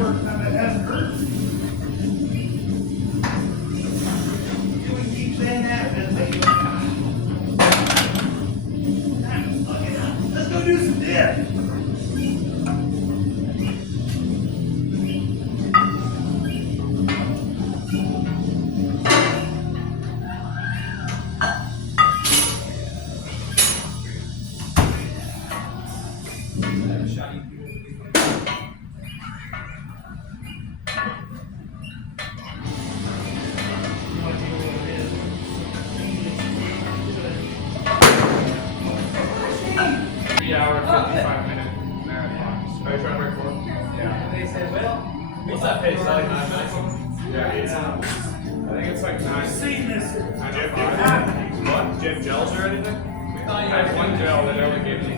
first time that hasn't hurt. You would keep saying that and make it let's go do some dips. What's that pace like? Yeah, it's I think it's like 9. Seen this. What? Do you have gels or anything? I have one gel that only gave me.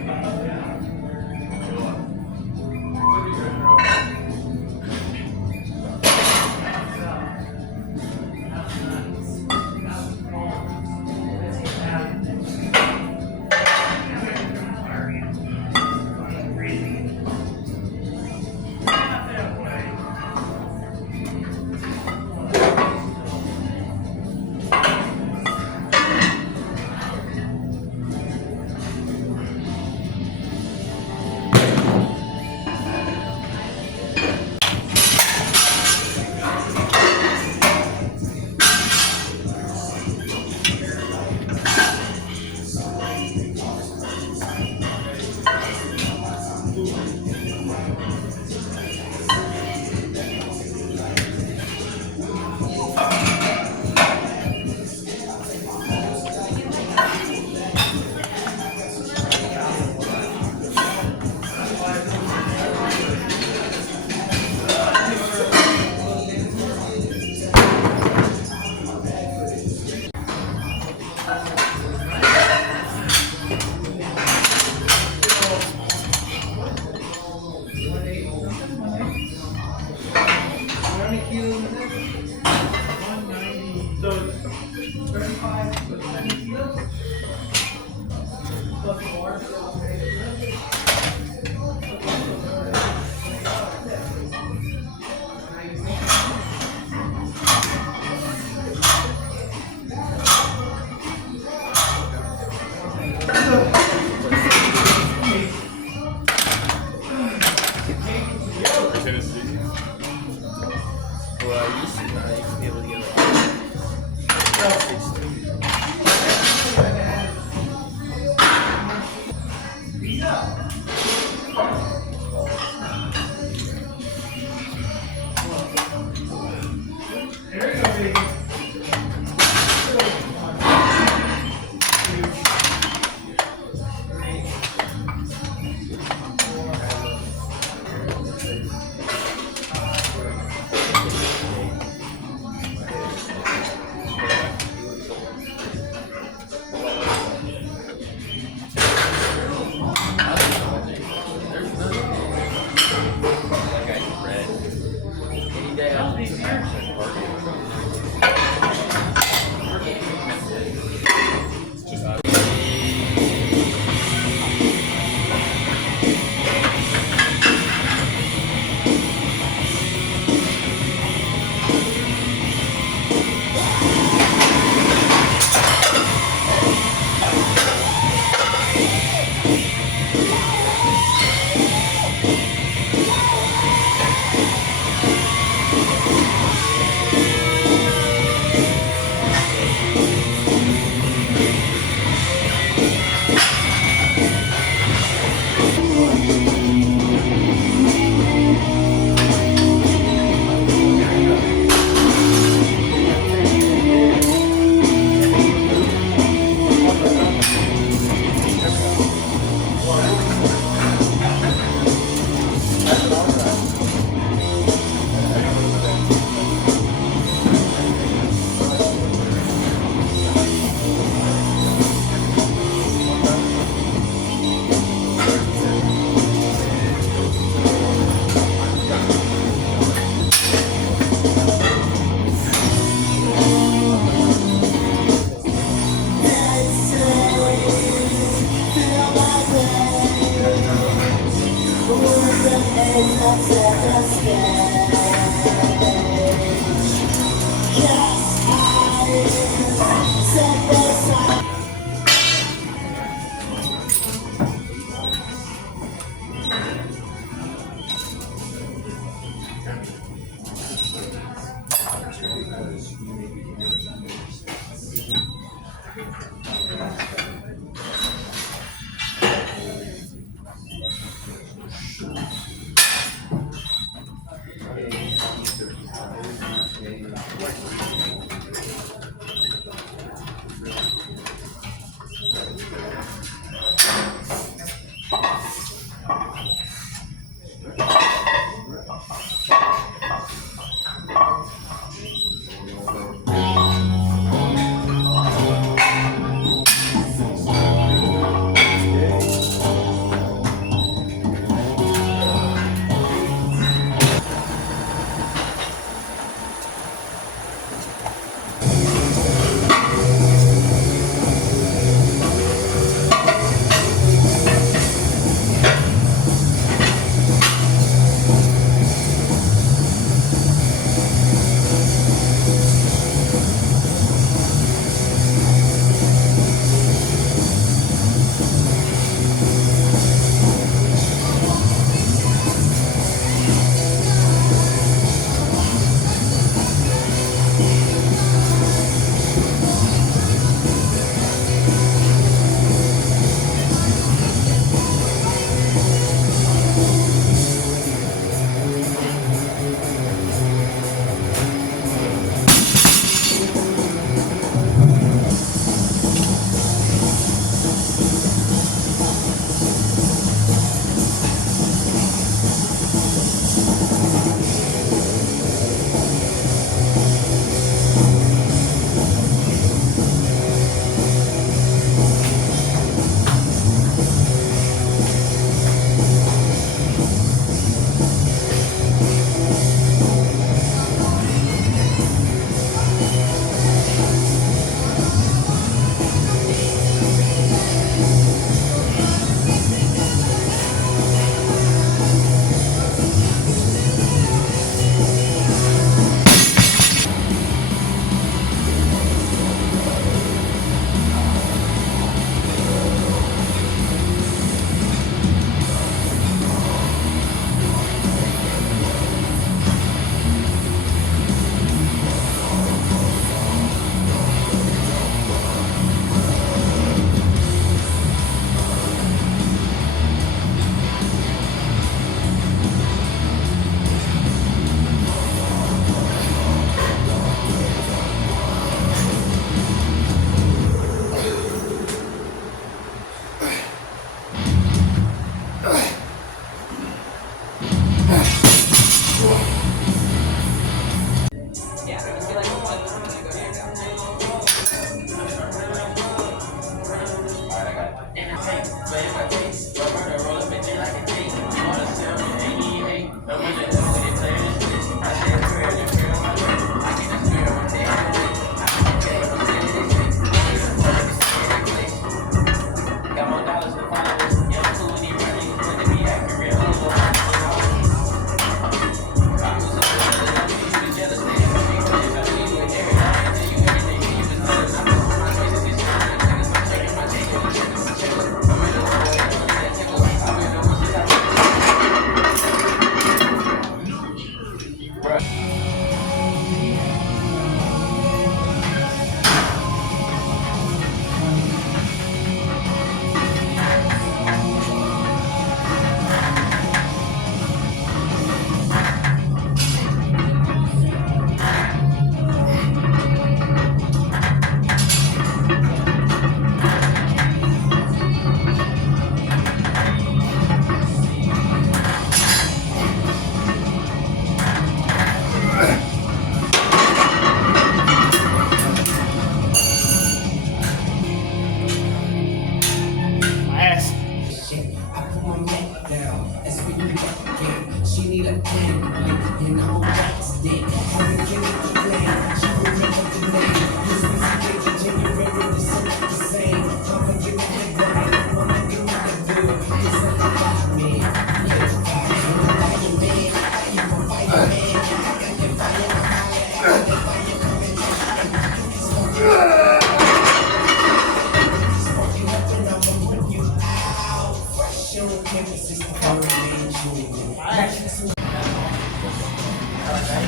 You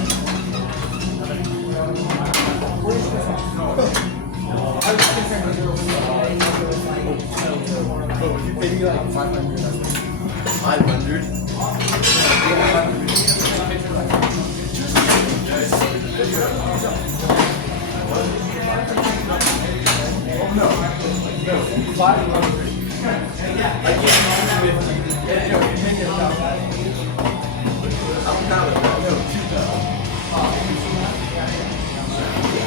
pay me like 500. 500? No, 500. I get 150. I'm not with that. No, 2,000.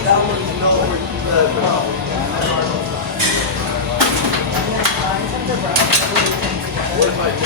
That one's no. What if I do?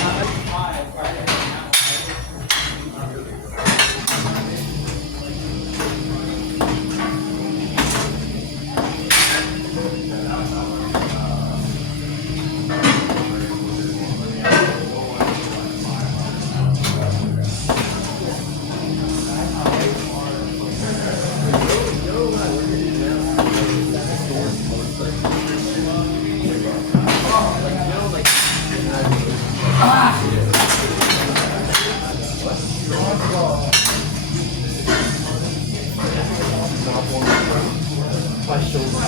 My shoulder.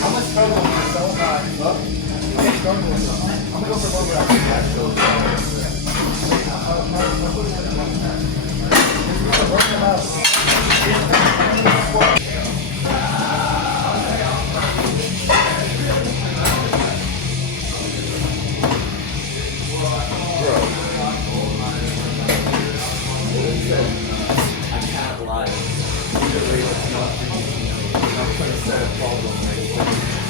How much trouble is yourself? I'm gonna go for one where I can't lie. It's not I'm trying to set a problem right.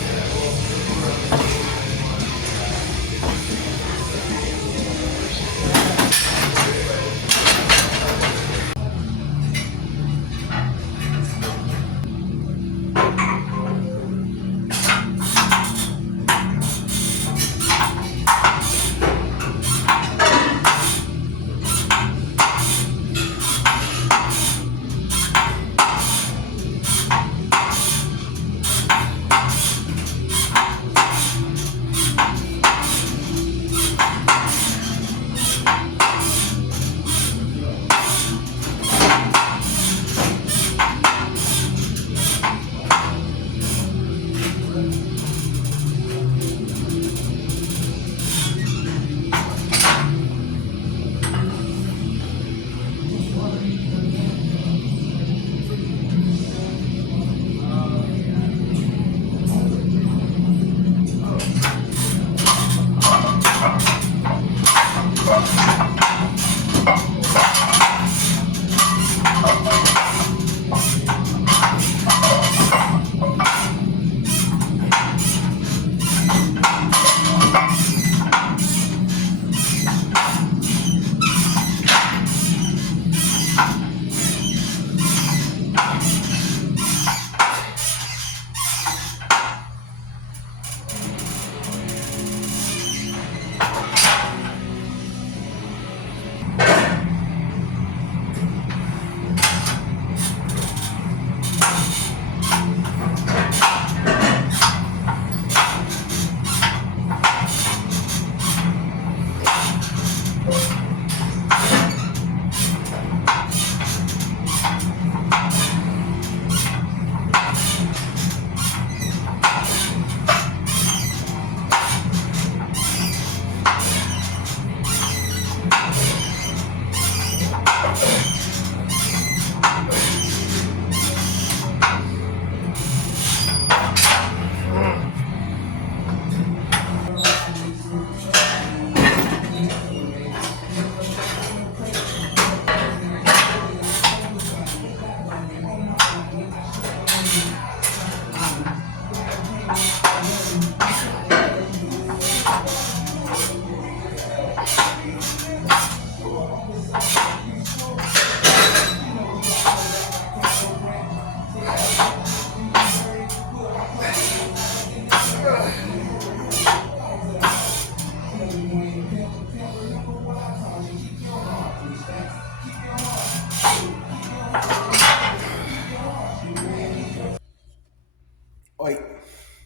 Oi,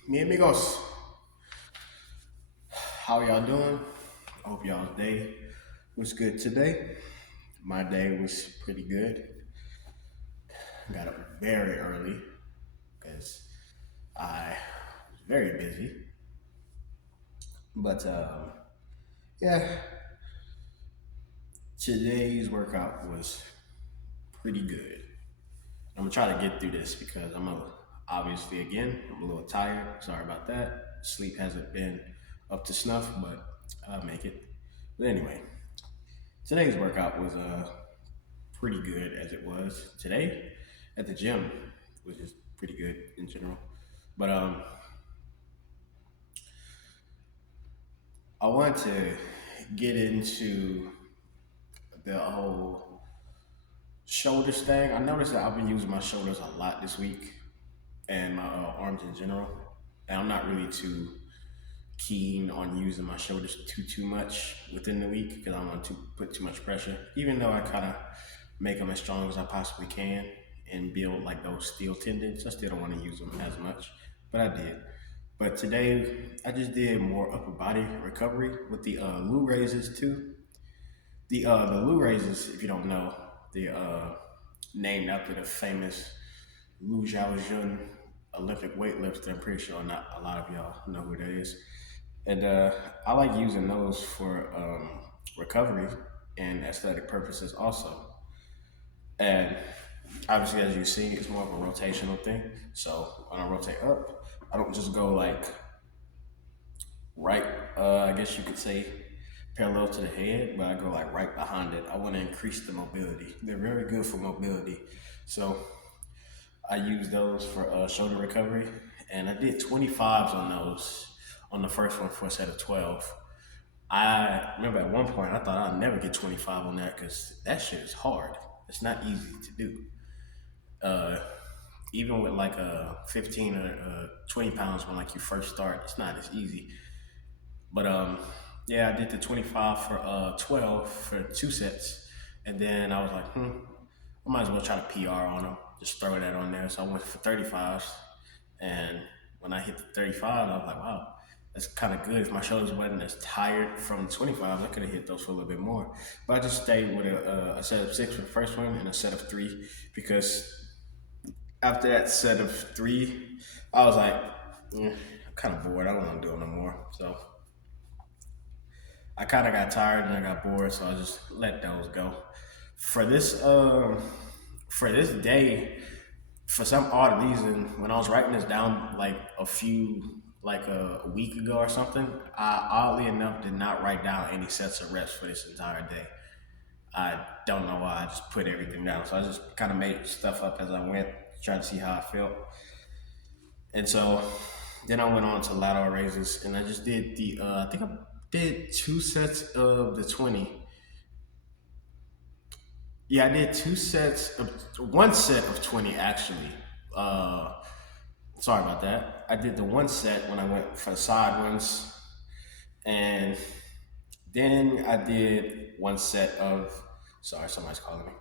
mi amigos, how y'all doing? I hope y'all's day was good today. My day was pretty good. Got up very early because I was very busy. But yeah, today's workout was pretty good. I'm gonna try to get through this because obviously again I'm a little tired. Sorry about that. Sleep hasn't been up to snuff, but I'll make it. But anyway, today's workout was pretty good as it was today at the gym, which is pretty good in general. But I want to get into the whole shoulders thing. I noticed that I've been using my shoulders a lot this week and my arms in general, and I'm not really too keen on using my shoulders too much within the week because I don't want to put too much pressure. Even though I kind of make them as strong as I possibly can and build like those steel tendons, I still don't want to use them as much, but I did. But today I just did more upper body recovery with the Lou raises too. The Lou raises, if you don't know, the named after the famous Lou Xiaojun Olympic weightlifter. I'm pretty sure not a lot of y'all know who that is. And I like using those for recovery and aesthetic purposes also. And obviously, as you see, it's more of a rotational thing. So when I rotate up, I don't just go like right, I guess you could say parallel to the head, but I go like right behind it. I want to increase the mobility. They're very good for mobility. So I use those for shoulder recovery, and I did 25s on those on the first one for a set of 12. I remember at one point I thought I'd never get 25 on that because that shit is hard. It's not easy to do. Uh, Even with like a 15 or 20 pounds when like you first start, it's not as easy. But yeah, I did the 25 for 12 for 2 sets, and then I was like, I might as well try to PR on them, just throw that on there. So I went for 35s, and when I hit the 35, I was like, wow, that's kind of good. If my shoulders wasn't as tired from the 25s, I could have hit those for a little bit more. But I just stayed with a set of 6 for the first one and a set of 3 because after that set of 3, I was like, I'm kind of bored. I don't want to do it no more. So I kind of got tired and I got bored, so I just let those go. For this day, for some odd reason, when I was writing this down like a week ago or something, I oddly enough did not write down any sets of reps for this entire day. I don't know why. I just put everything down, so I just kind of made stuff up as I went, trying to see how I felt. And so then I went on to lateral raises, and I just did I think I did 2 sets of the 20. Yeah, I did 1 set of 20 actually. Sorry about that. I did the 1 set when I went for the side ones, and then I did 1 set of, sorry, somebody's calling me.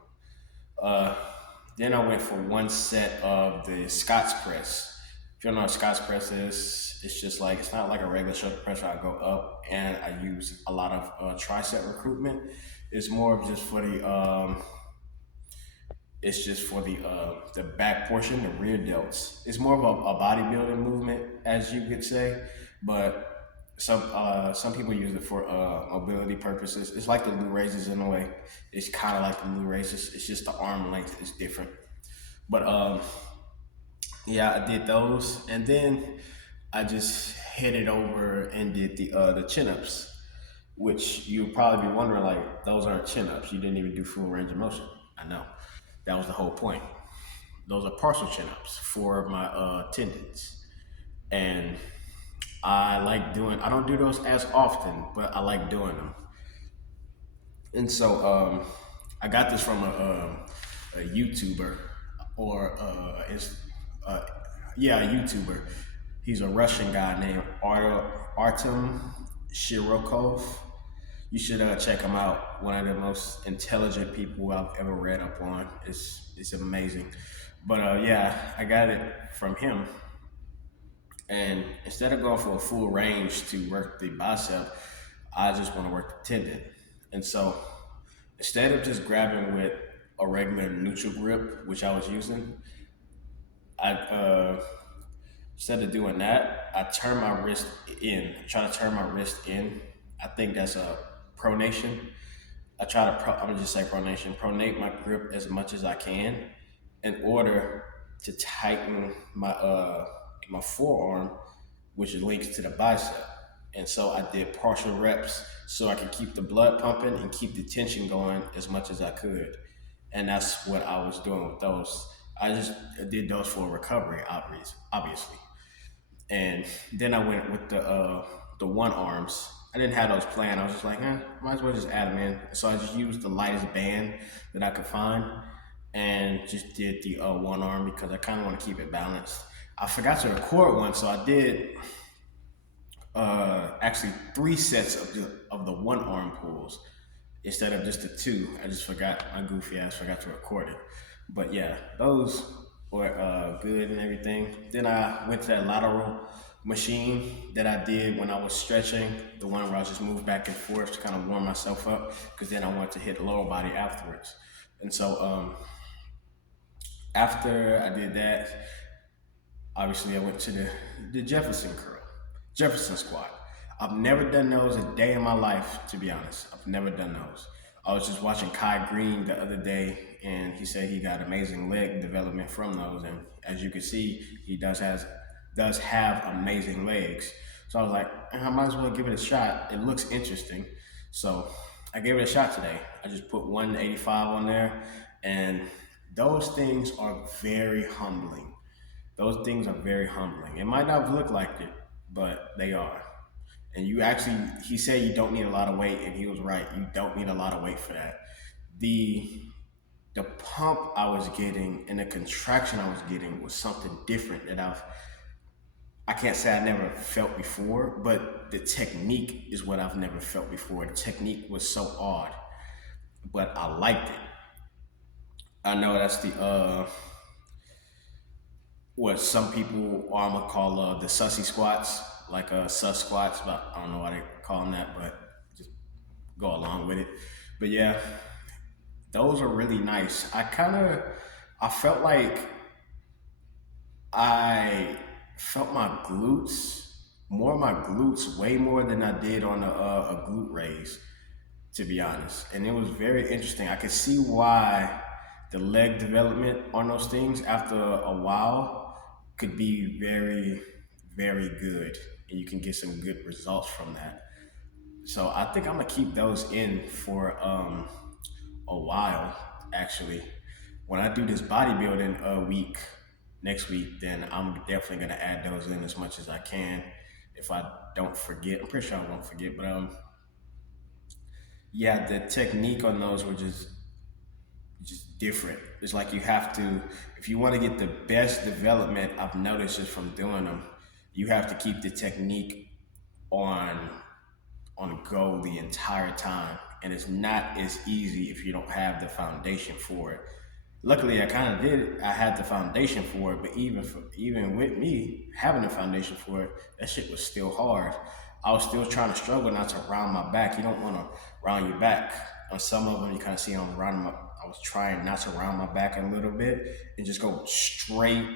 Then I went for 1 set of the Scott's press. If you don't know what Scott's press is, it's just like, it's not like a regular shoulder press where I go up and I use a lot of tricep recruitment. It's more of just for the back portion, the rear delts. It's more of a bodybuilding movement, as you could say, but some people use it for mobility purposes. It's like the Lou raises in a way. It's kind of like the Lou raises. It's just the arm length is different. But yeah, I did those, and then I just headed over and did the chin ups, which you'll probably be wondering, like, those aren't chin ups. You didn't even do full range of motion. I know. That was the whole point. Those are partial chin ups for my tendons. And I don't do those as often, but I like doing them. And so I got this from a YouTuber, or a YouTuber. He's a Russian guy named Artem Shirokov. You should check him out. One of the most intelligent people I've ever read up on. It's amazing. But yeah, I got it from him. And instead of going for a full range to work the bicep, I just want to work the tendon. And so instead of just grabbing with a regular neutral grip, which I was using, I instead of doing that, I turn my wrist in. I try to turn my wrist in. I think that's a pronation. I'm gonna just say pronation. Pronate my grip as much as I can in order to tighten my forearm, which links to the bicep. And so I did partial reps so I could keep the blood pumping and keep the tension going as much as I could. And that's what I was doing with those. I just did those for recovery, obviously. And then I went with the one arms. I didn't have those planned. I was just like, might as well just add them in. So I just used the lightest band that I could find and just did the one arm because I kind of want to keep it balanced. I forgot to record one, so I did actually 3 sets of the one arm pulls instead of just the 2. I just forgot, my goofy ass forgot to record it. But yeah, those were good and everything. Then I went to that lateral machine that I did when I was stretching, the one where I just moved back and forth to kind of warm myself up, because then I wanted to hit the lower body afterwards. And so after I did that, obviously I went to the Jefferson squat. I've never done those a day in my life, to be honest. I've never done those. I was just watching Kai Green the other day, and he said he got amazing leg development from those. And as you can see, he does have amazing legs. So I was like, I might as well give it a shot. It looks interesting. So I gave it a shot today. I just put 185 on there, and those things are very humbling. Those things are very humbling. It might not look like it, but they are. And he said you don't need a lot of weight, and he was right. You don't need a lot of weight for that. The pump I was getting and the contraction I was getting was something different that I can't say I never felt before, but the technique is what I've never felt before. The technique was so odd, but I liked it. I know that's the what some people I'm gonna call the sussy squats, like sus squats, but I don't know why they call them that, but just go along with it. But yeah, those are really nice. I felt like I felt my glutes way more than I did on a glute raise, to be honest. And it was very interesting. I could see why the leg development on those things after a while could be very, very good, and you can get some good results from that. So I think I'm gonna keep those in for a while. Actually, when I do this bodybuilding week next week, then I'm definitely gonna add those in as much as I can. If I don't forget, I'm pretty sure I won't forget. But yeah, the technique on those were just different. It's like you have to, if you want to get the best development, I've noticed just from doing them, you have to keep the technique on go the entire time, and it's not as easy if you don't have the foundation for it. Luckily, I kind of did. I had the foundation for it, but even with me having the foundation for it, that shit was still hard. I was still trying to struggle not to round my back. You don't want to round your back. On some of them, you kind of see I'm rounding I was trying not to round my back a little bit and just go straight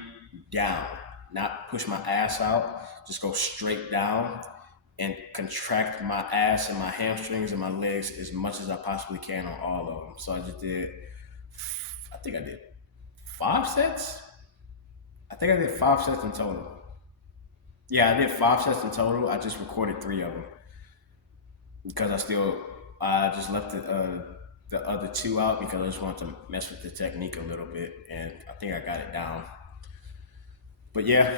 down, not push my ass out, just go straight down and contract my ass and my hamstrings and my legs as much as I possibly can on all of them. So I did 5 sets. I think I did 5 sets in total. Yeah, I did 5 sets in total. I just recorded 3 of them because I just left the other 2 out because I just wanted to mess with the technique a little bit, and I think I got it down. But yeah,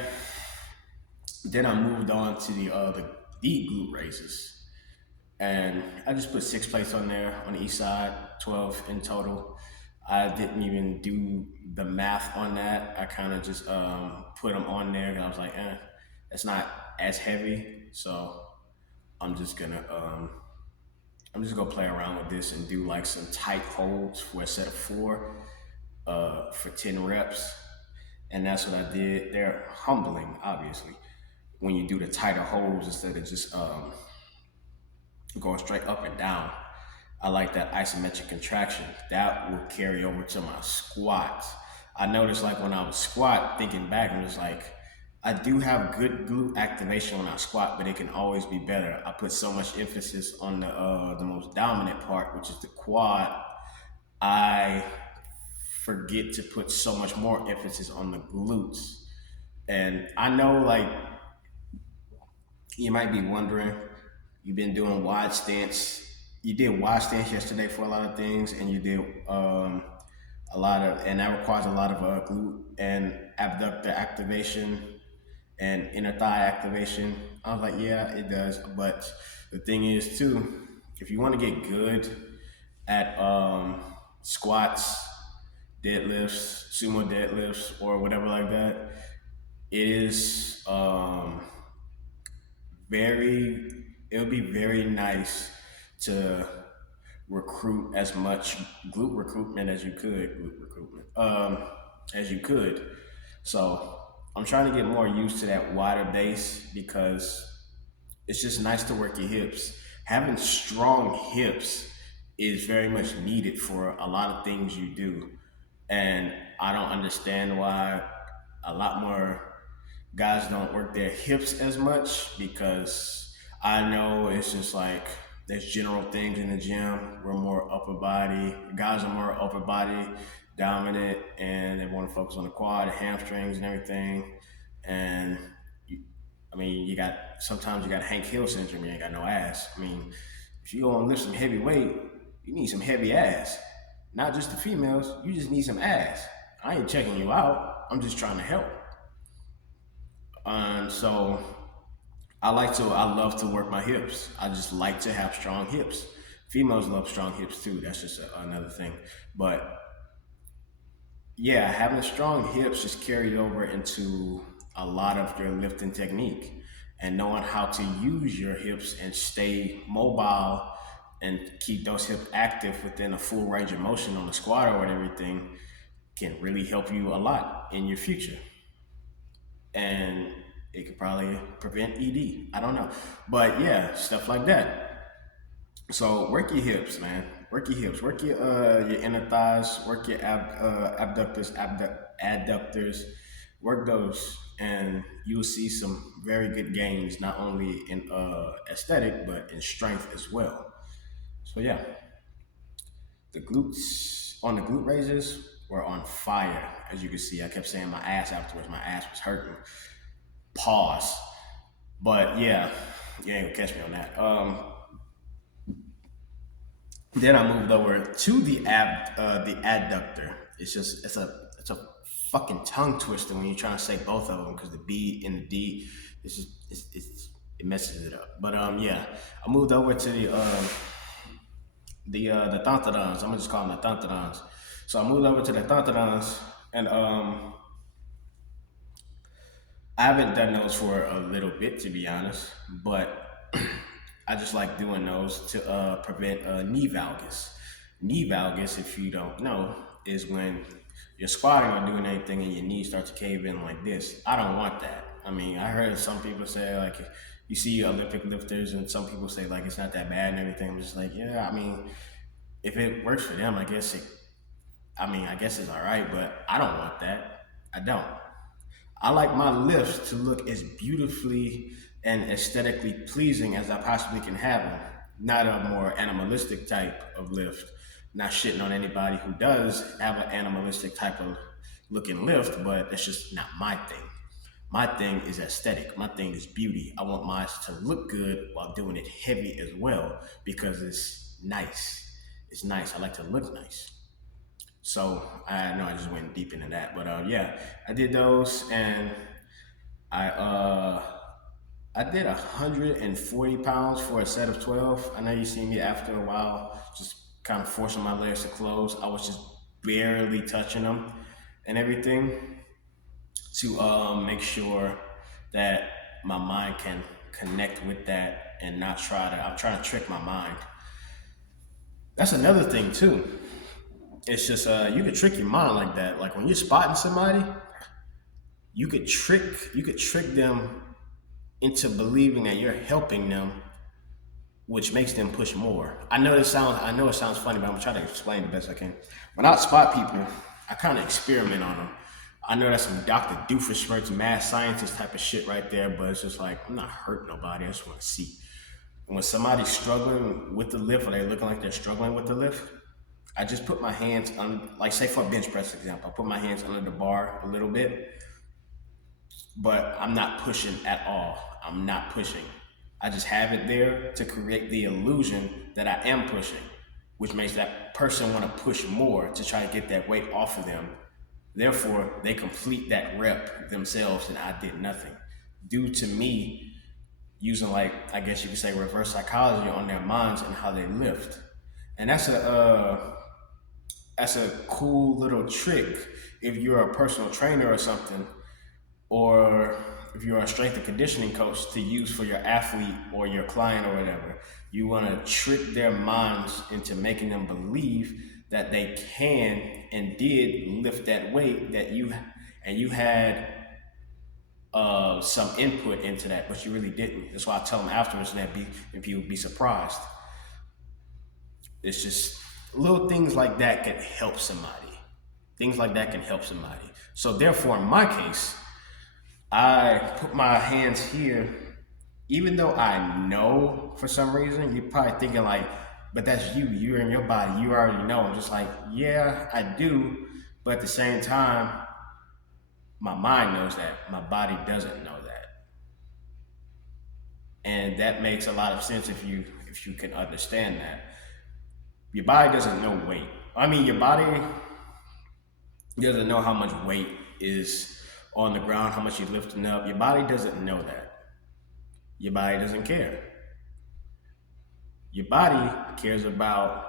then I moved on to the glute raises, and I just put 6 plates on there on each side, 12 in total. I didn't even do the math on that. I kind of just put them on there, and I was like, it's not as heavy, so I'm just gonna play around with this and do like some tight holds for a set of 4 for 10 reps. And that's what I did. They're humbling, obviously, when you do the tighter holds instead of just going straight up and down. I like that isometric contraction. That will carry over to my squats. I noticed like when I was squat, thinking back, it was like, I do have good glute activation when I squat, but it can always be better. I put so much emphasis on the most dominant part, which is the quad. I forget to put so much more emphasis on the glutes. And I know like you might be wondering, you've been doing wide stance. You did wide stance yesterday for a lot of things, and you did a lot of, and that requires a lot of glute and abductor activation and inner thigh activation. I was like, yeah, it does. But the thing is too, if you want to get good at squats, deadlifts, sumo deadlifts, or whatever like that, it is it would be very nice to recruit as much glute recruitment as you could. So I'm trying to get more used to that wider base because it's just nice to work your hips. Having strong hips is very much needed for a lot of things you do. And I don't understand why a lot more guys don't work their hips as much, because I know it's just like there's general things in the gym. We're more upper body. Guys are more upper body dominant, and they want to focus on the quad, the hamstrings, and everything. And sometimes you got Hank Hill syndrome. You ain't got no ass. I mean, if you gonna lift some heavy weight, you need some heavy ass. Not just the females. You just need some ass. I ain't checking you out. I'm just trying to help. So I love to work my hips. I just like to have strong hips. Females love strong hips too. That's just another thing. But yeah, having strong hips just carried over into a lot of your lifting technique, and knowing how to use your hips and stay mobile and keep those hips active within a full range of motion on the squat or everything can really help you a lot in your future. And it could probably prevent ED. I don't know. But yeah, stuff like that. So work your hips, man. Work your hips. Work your inner thighs. Work your abductors, adductors. Work those, and you'll see some very good gains, not only in aesthetic, but in strength as well. So yeah, the glutes on the glute raises were on fire. As you can see, I kept saying my ass afterwards. My ass was hurting. Pause. But yeah, you ain't gonna catch me on that. Then I moved over to the adductor. It's a fucking tongue twister when you're trying to say both of them, because the B and the D, it messes it up. But yeah, I moved over to the tantarans. I'm gonna just call them the tantarans. So I moved over to the tantarans, and I haven't done those for a little bit, to be honest, but I just like doing those to prevent knee valgus. Knee valgus, if you don't know, is when you're squatting or doing anything and your knees start to cave in like this. I don't want that. I mean, I heard some people say, like, you see Olympic lifters and some people say like it's not that bad and everything. I'm just like, yeah, I mean, if it works for them, I guess it's all right, but I don't want that. I don't. I like my lifts to look as beautifully and aesthetically pleasing as I possibly can have them. Not a more animalistic type of lift. Not shitting on anybody who does have an animalistic type of looking lift, but it's just not my thing. My thing is aesthetic. My thing is beauty. I want mine to look good while doing it heavy as well, because it's nice. It's nice. I like to look nice. So I know I just went deep into that, but yeah, I did those, and I did 140 pounds for a set of 12. I know you see me after a while just kind of forcing my legs to close. I was just barely touching them and everything to make sure that my mind can connect with that and not I'm trying to trick my mind. That's another thing too. It's just you could trick your mind like that. Like when you're spotting somebody, you could trick them into believing that you're helping them, which makes them push more. I know it sounds funny, but I'm gonna try to explain the best I can. When I spot people, I kind of experiment on them. I know that's some Dr. Doofenshmirtz mad scientist type of shit right there, but it's just like, I'm not hurting nobody. I just want to see. And when somebody's struggling with the lift, or they looking like they're struggling with the lift, I just put my hands on, like say for a bench press example, I put my hands under the bar a little bit, but I'm not pushing at all. I'm not pushing. I just have it there to create the illusion that I am pushing, which makes that person want to push more to try to get that weight off of them. Therefore, they complete that rep themselves and I did nothing. Due to me using, like, I guess you could say reverse psychology on their minds and how they lift. And that's a cool little trick if you're a personal trainer or something, or if you're a strength and conditioning coach, to use for your athlete or your client or whatever. You want to trick their minds into making them believe that they can and did lift that weight that you had some input into that, but you really didn't. That's why I tell them afterwards that people be surprised. It's just little things like that can help somebody. Things like that can help somebody. So therefore, in my case, I put my hands here, even though I know for some reason, you're probably thinking like, but that's you, you're in your body, you already know. I'm just like, yeah, I do. But at the same time, my mind knows that, my body doesn't know that. And that makes a lot of sense if you can understand that. Your body doesn't know weight. I mean, your body doesn't know how much weight is on the ground, how much you're lifting up. Your body doesn't know that. Your body doesn't care. Your body cares about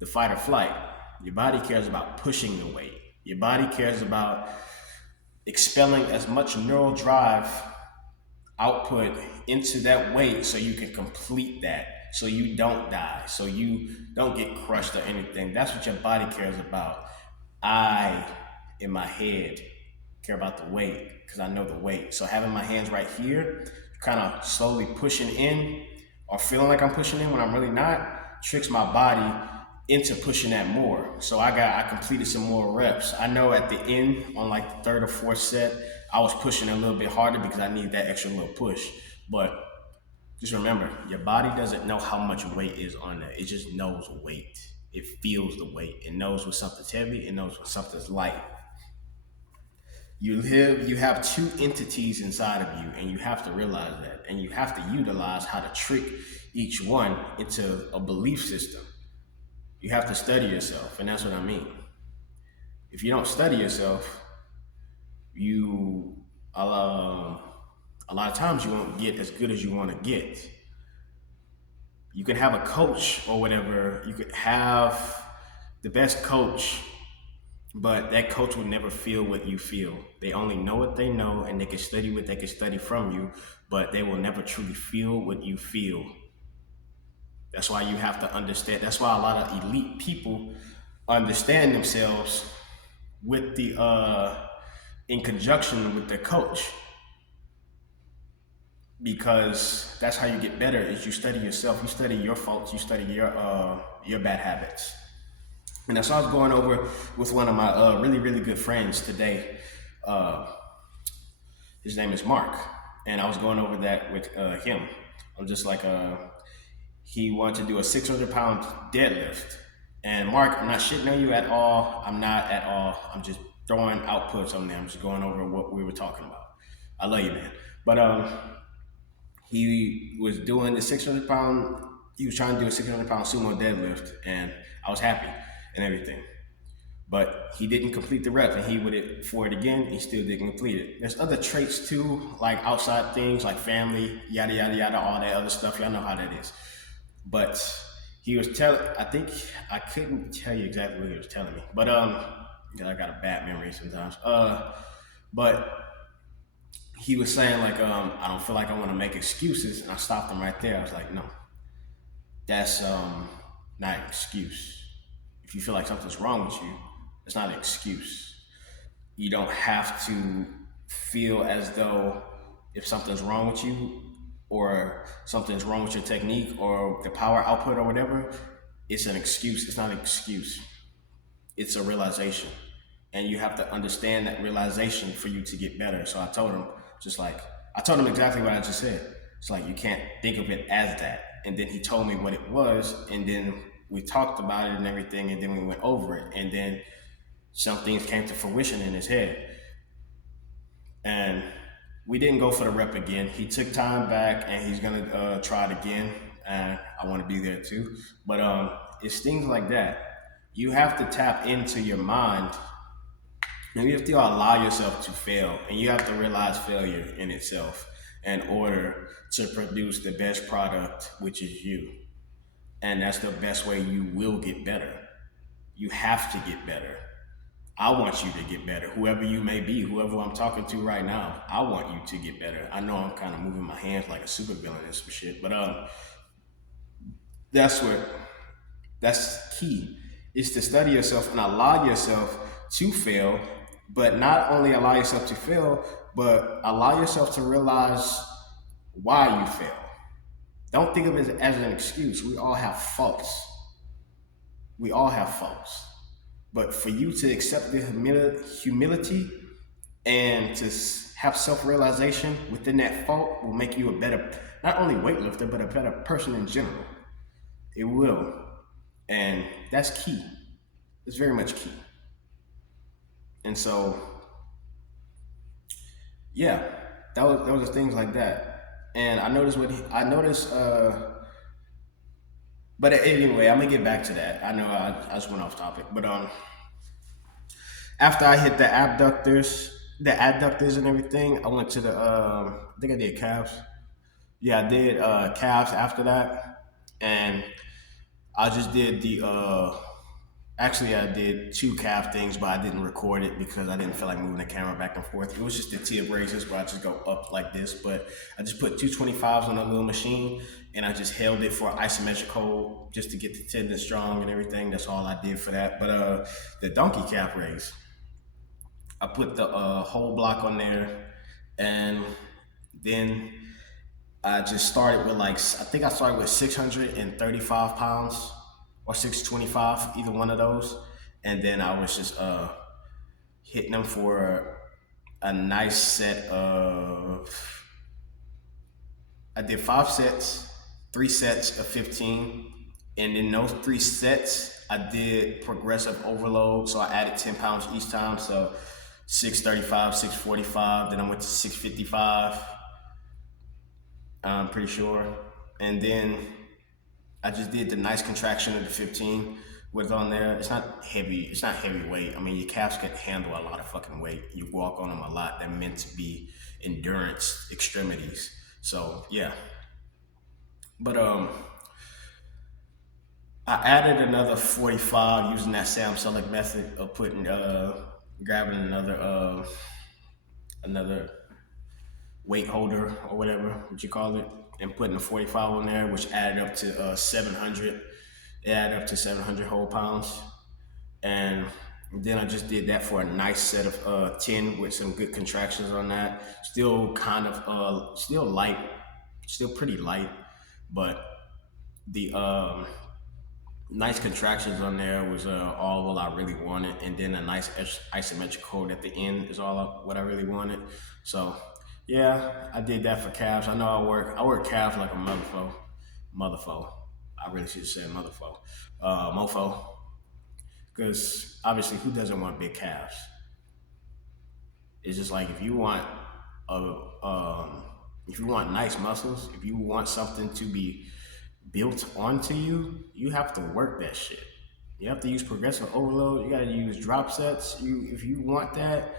the fight or flight. Your body cares about pushing the weight. Your body cares about expelling as much neural drive output into that weight so you can complete that, so you don't die, so you don't get crushed or anything. That's what your body cares about. I, in my head, care about the weight because I know the weight. So having my hands right here, kind of slowly pushing in or feeling like I'm pushing in when I'm really not, tricks my body into pushing that more. So I completed some more reps. I know at the end, on like the third or fourth set, I was pushing a little bit harder because I needed that extra little push. But just remember, your body doesn't know how much weight is on there. It just knows weight. It feels the weight. It knows when something's heavy. It knows when something's light. You have two entities inside of you, and you have to realize that. And you have to utilize how to trick each one into a belief system. You have to study yourself, and that's what I mean. If you don't study yourself, a lot of times you won't get as good as you want to get. You can have a coach or whatever, you could have the best coach, but that coach will never feel what you feel. They only know what they know, and they can study what they can study from you, but they will never truly feel what you feel. That's why you have to understand. That's why a lot of elite people understand themselves with in conjunction with their coach, because that's how you get better. Is you study yourself, you study your faults, you study your bad habits. And that's what I was going over with one of my really, really good friends today. His name is Mark, and I was going over that with him. I'm just like, he wanted to do a 600-pound deadlift. And Mark, I'm not shitting on you at all. I'm not at all. I'm just throwing outputs on there. I'm just going over what we were talking about. I love you, man. But he was doing the 600-pound, he was trying to do a 600-pound sumo deadlift, and I was happy and everything. But he didn't complete the rep, and he went it for it again, and he still didn't complete it. There's other traits too, like outside things, like family, yada, yada, yada, all that other stuff. Y'all know how that is. But he was I think, I couldn't tell you exactly what he was telling me. But, I got a bad memory sometimes. But he was saying like, I don't feel like I want to make excuses. And I stopped him right there. I was like, no, that's not an excuse. If you feel like something's wrong with you, it's not an excuse. You don't have to feel as though if something's wrong with you, or something's wrong with your technique or the power output or whatever, it's an excuse. It's not an excuse. It's a realization. And you have to understand that realization for you to get better. So I told him, I told him exactly what I just said. It's like, you can't think of it as that. And then he told me what it was. And then we talked about it and everything. And then we went over it. And then some things came to fruition in his head. And we didn't go for the rep again. He took time back and he's going to try it again. And I want to be there too. But it's things like that. You have to tap into your mind, and you have to allow yourself to fail, and you have to realize failure in itself in order to produce the best product, which is you. And that's the best way you will get better. You have to get better. I want you to get better. Whoever you may be, whoever I'm talking to right now, I want you to get better. I know I'm kind of moving my hands like a supervillain and some shit, but that's key. Is to study yourself and allow yourself to fail, but not only allow yourself to fail, but allow yourself to realize why you fail. Don't think of it as an excuse. We all have faults. We all have faults. But for you to accept the humility and to have self-realization within that fault will make you a better, not only weightlifter, but a better person in general. It will. And that's key. It's very much key. And so, yeah, that was things like that. And I noticed but anyway, I'm gonna get back to that. I know I just went off topic, but after I hit the adductors and everything, I went to the I think I did calves. Yeah, I did calves after that, and I just did actually I did 2 calf things, but I didn't record it because I didn't feel like moving the camera back and forth. It was just the tib raises where I just go up like this, but I just put 2 25s on a little machine and I just held it for isometric hold just to get the tendon strong and everything. That's all I did for that. But the donkey calf raise, I put the whole block on there, and then I just started with I think I started with 635 pounds or 625, either one of those. And then I was just hitting them for a nice set of, I did 5 sets, 3 sets of 15. And in those 3 sets, I did progressive overload. So I added 10 pounds each time. So 635, 645, then I went to 655. I'm pretty sure. And then I just did the nice contraction of the 15 was on there. It's not heavy. It's not heavy weight. I mean, your calves can handle a lot of fucking weight. You walk on them a lot. They're meant to be endurance extremities. So yeah. But I added another 45 using that Sam Sulek method of putting grabbing another weight holder or whatever what you call it, and putting a 45 on there, which added up to 700. It added up to 700 whole pounds. And then I just did that for a nice set of 10 with some good contractions on that. Still kind of still light, still pretty light, but the nice contractions on there was all what I really wanted. And then a nice isometric hold at the end is all what I really wanted. So yeah, I did that for calves. I know I work calves like a motherfucker. I really should have said mofo. Because obviously, who doesn't want big calves? It's just like if you want nice muscles, if you want something to be built onto you, you have to work that shit. You have to use progressive overload. You got to use drop sets. If you want that,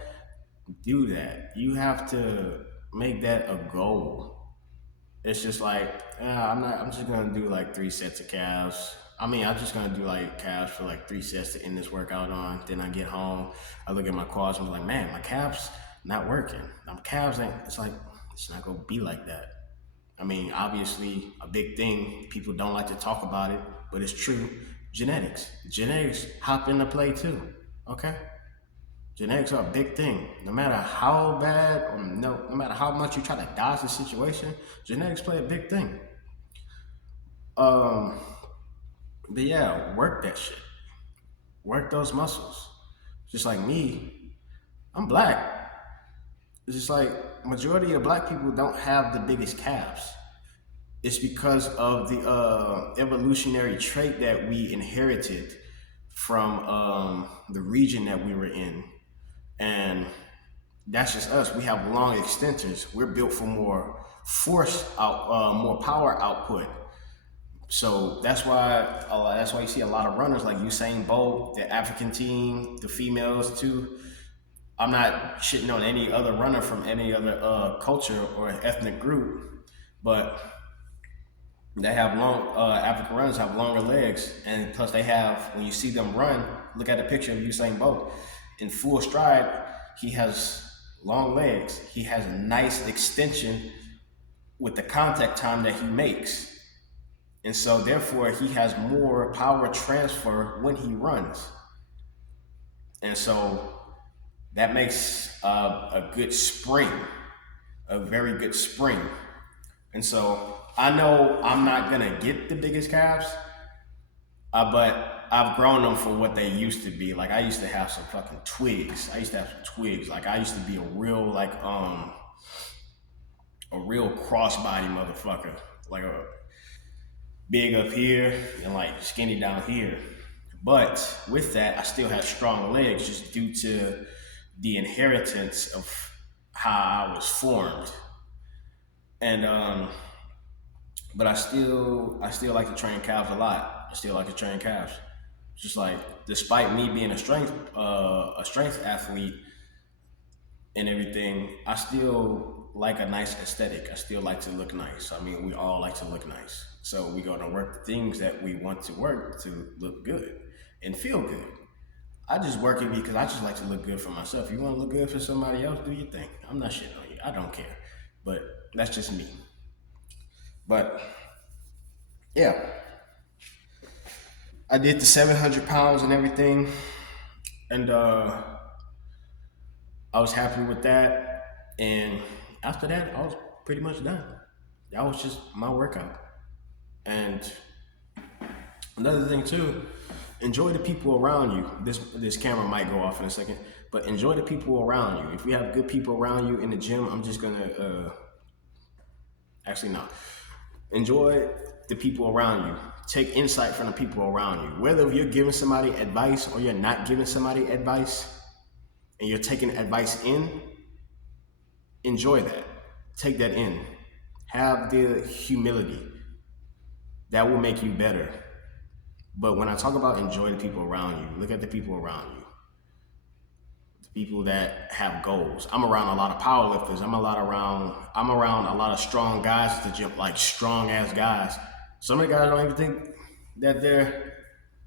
do that. You have to make that a goal. It's just like I'm just gonna do like 3 sets of calves. I'm just gonna do like calves for like 3 sets to end this workout on. Then I get home, I look at my quads and I'm like, man, my calves not working. My calves ain't. It's like it's not gonna be like that. I mean, obviously, a big thing people don't like to talk about it, but it's true. Genetics hop into play too. Okay. Genetics are a big thing. No matter how bad or no matter how much you try to dodge the situation, genetics play a big thing. Um, but yeah, work that shit. Work those muscles. Just like me, I'm black. It's just like majority of black people don't have the biggest calves. It's because of the evolutionary trait that we inherited from the region that we were in, and that's just us. We have long extensions. We're built for more more power output. So that's why you see a lot of runners like Usain Bolt, the African team, the females too. I'm not shitting on any other runner from any other culture or ethnic group, but they have African runners have longer legs, and plus they have, when you see them run, look at the picture of Usain Bolt in full stride. He has long legs. He has a nice extension with the contact time that he makes. And so therefore he has more power transfer when he runs. And so that makes a good spring, a very good spring. And so I know I'm not gonna get the biggest calves, but I've grown them for what they used to be. Like I used to have some fucking twigs. Like I used to be a real crossbody motherfucker. Like a big up here and like skinny down here. But with that, I still have strong legs just due to the inheritance of how I was formed. And but I still like to train calves a lot. I still like to train calves. Just like, despite me being a strength athlete and everything, I still like a nice aesthetic. I still like to look nice. I mean, we all like to look nice. So we're gonna work the things that we want to work to look good and feel good. I just work it because I just like to look good for myself. You wanna look good for somebody else, do your thing. I'm not shitting on you. I don't care. But that's just me. But yeah, I did the 700 pounds and everything, and I was happy with that. And after that, I was pretty much done. That was just my workout. And another thing too, enjoy the people around you. This camera might go off in a second, but enjoy the people around you. If you have good people around you in the gym, I'm just gonna actually no. Enjoy the people around you. Take insight from the people around you. Whether you're giving somebody advice or you're not giving somebody advice, and you're taking advice in, enjoy that. Take that in. Have the humility. That will make you better. But when I talk about enjoy the people around you, look at the people around you. The people that have goals. I'm around a lot of powerlifters. I'm around a lot of strong guys at the gym, like strong ass guys. Some of the guys don't even think that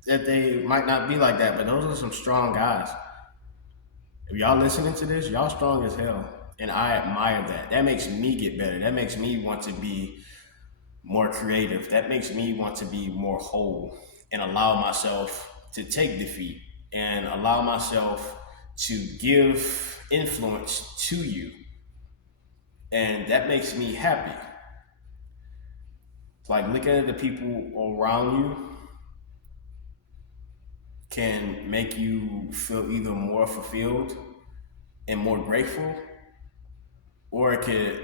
they might not be like that, but those are some strong guys. If y'all listening to this, y'all strong as hell. And I admire that. That makes me get better. That makes me want to be more creative. That makes me want to be more whole and allow myself to take defeat and allow myself to give influence to you. And that makes me happy. Like looking at the people around you can make you feel either more fulfilled and more grateful, or it could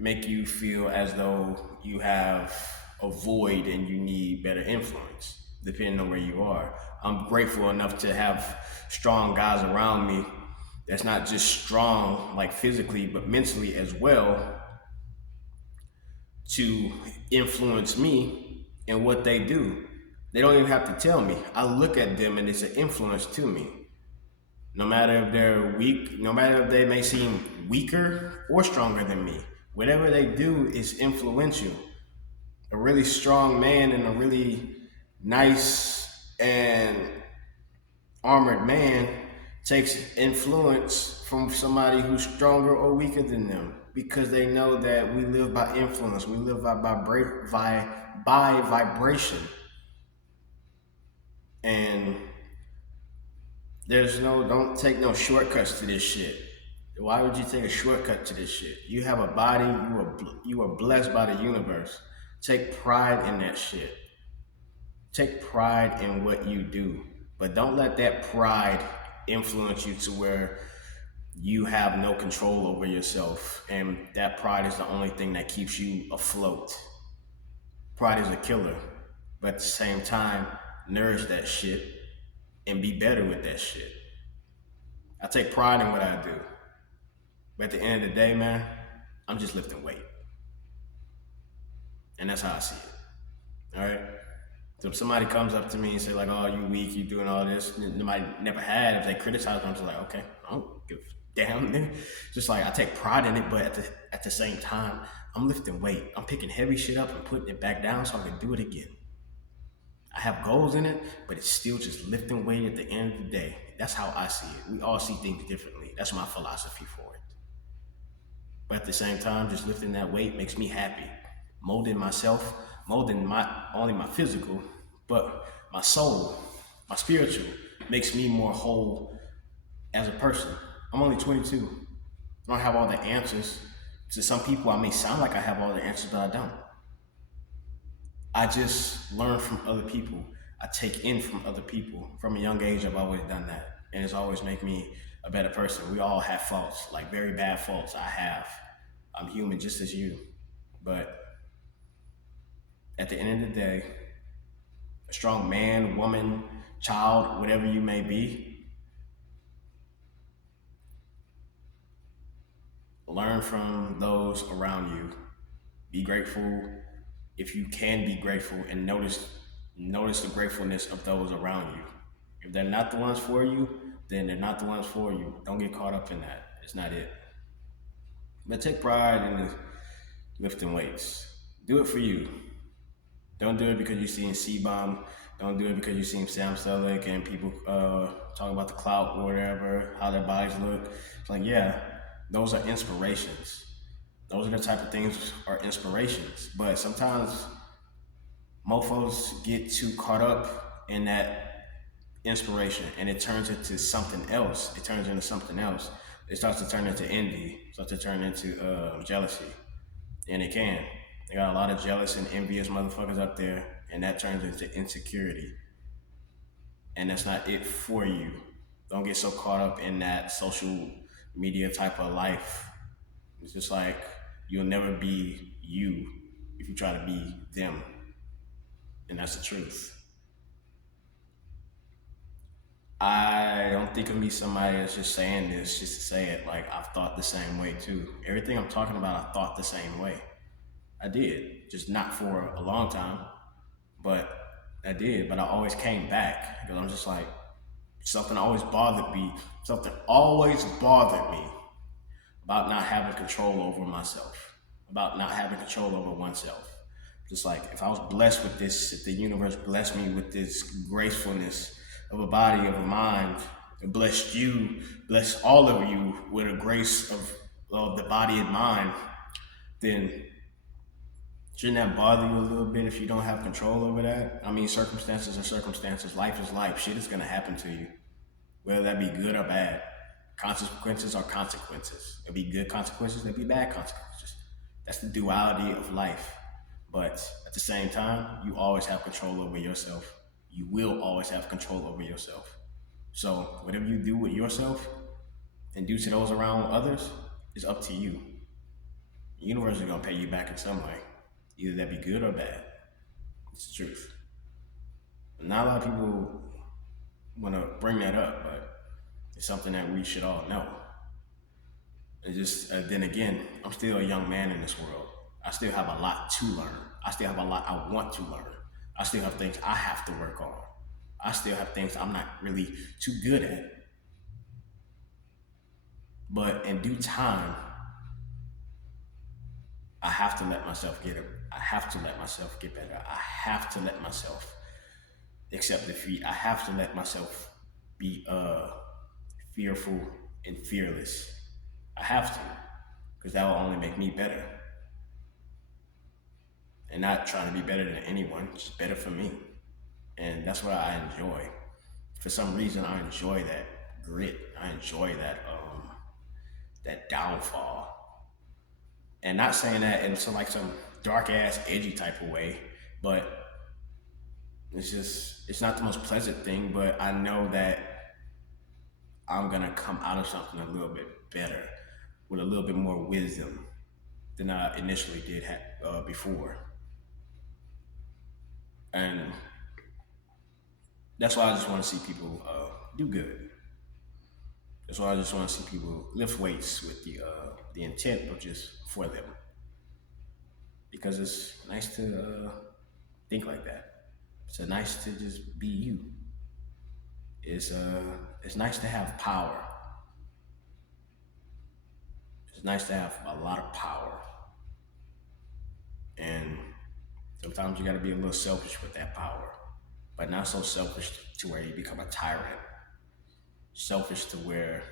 make you feel as though you have a void and you need better influence, depending on where you are. I'm grateful enough to have strong guys around me that's not just strong like physically, but mentally as well, to influence me in what they do. They don't even have to tell me. I look at them and it's an influence to me. No matter if they're weak, no matter if they may seem weaker or stronger than me, whatever they do is influential. A really strong man and a really nice and armored man takes influence from somebody who's stronger or weaker than them, because they know that we live by influence. We live by vibration. And Don't take no shortcuts to this shit. Why would you take a shortcut to this shit? You have a body, you are blessed by the universe. Take pride in that shit. Take pride in what you do. But don't let that pride influence you to where you have no control over yourself. And that pride is the only thing that keeps you afloat. Pride is a killer. But at the same time, nourish that shit and be better with that shit. I take pride in what I do. But at the end of the day, man, I'm just lifting weight. And that's how I see it. All right? So if somebody comes up to me and say like, oh, you weak, you doing all this, nobody never had, if they criticize me, I'm just like, okay, I don't give a damn, nigga. Just like I take pride in it, but at the same time, I'm lifting weight. I'm picking heavy shit up and putting it back down so I can do it again. I have goals in it, but it's still just lifting weight at the end of the day. That's how I see it. We all see things differently. That's my philosophy for it. But at the same time, just lifting that weight makes me happy. Molding myself, molding only my physical, but my soul, my spiritual, makes me more whole as a person. I'm only 22. I don't have all the answers. To some people, I may sound like I have all the answers, but I don't. I just learn from other people. I take in from other people. From a young age, I've always done that. And it's always made me a better person. We all have faults, like very bad faults. I have. I'm human just as you. But at the end of the day, a strong man, woman, child, whatever you may be, learn from those around you. Be grateful if you can be grateful, and notice the gratefulness of those around you. If they're not the ones for you, then they're not the ones for you. Don't get caught up in that. It's not it. But take pride in lifting weights. Do it for you. Don't do it because you're seeing C-Bomb. Don't do it because you're seeing Sam Sulek and people talk about the clout or whatever, how their bodies look. It's like, yeah, those are inspirations. Those are the type of things are inspirations. But sometimes mofos get too caught up in that inspiration and it turns into something else. It starts to turn into envy, starts to turn into jealousy. And it can. They got a lot of jealous and envious motherfuckers up there, and that turns into insecurity. And that's not it for you. Don't get so caught up in that social media type of life. It's just like you'll never be you if you try to be them. And that's the truth. I don't think of me somebody that's just saying this just to say it. Like, I've thought the same way too. Everything I'm talking about, I thought the same way. I did, just not for a long time, but I did. But I always came back because I'm just like, something always bothered me about not having control over myself, about not having control over oneself. Just like, if I was blessed with this, if the universe blessed me with this gracefulness of a body, of a mind, and blessed you, blessed all of you with a grace of the body and mind, then shouldn't that bother you a little bit if you don't have control over that? I mean, circumstances are circumstances. Life is life. Shit is going to happen to you, whether that be good or bad. Consequences are consequences. There'll be good consequences, there'll be bad consequences. That's the duality of life. But at the same time, you always have control over yourself. You will always have control over yourself. So whatever you do with yourself and do to those around others is up to you. The universe is going to pay you back in some way. Either that be good or bad. It's the truth. Not a lot of people want to bring that up, but it's something that we should all know. And just then again, I'm still a young man in this world. I still have a lot to learn. I still have a lot I want to learn. I still have things I have to work on. I still have things I'm not really too good at. But in due time, I have to let myself get it. I have to let myself get better. I have to let myself accept defeat. I have to let myself be fearful and fearless. I have to, because that will only make me better. And not trying to be better than anyone, just better for me. And that's what I enjoy. For some reason, I enjoy that. grit. I enjoy that downfall. And not saying that in some like some dark ass edgy type of way, but it's not the most pleasant thing, but I know that I'm gonna come out of something a little bit better, with a little bit more wisdom than I initially did before. And that's why I just want to see people do good. That's why I just want to see people lift weights with the intent of just for them, because it's nice to think like that. It's nice to just be you. It's nice to have power. It's nice to have a lot of power, and sometimes you got to be a little selfish with that power, but not so selfish to where you become a tyrant. Selfish to where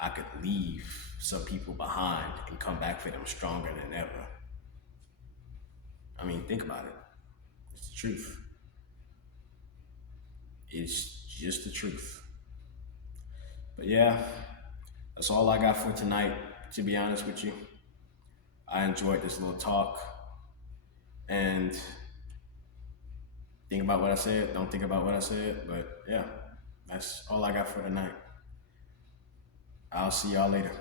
I could leave some people behind and come back for them stronger than ever. I mean, think about it. It's the truth. It's just the truth. But yeah, that's all I got for tonight, to be honest with you. I enjoyed this little talk. And think about what I said. Don't think about what I said. But yeah, that's all I got for tonight. I'll see y'all later.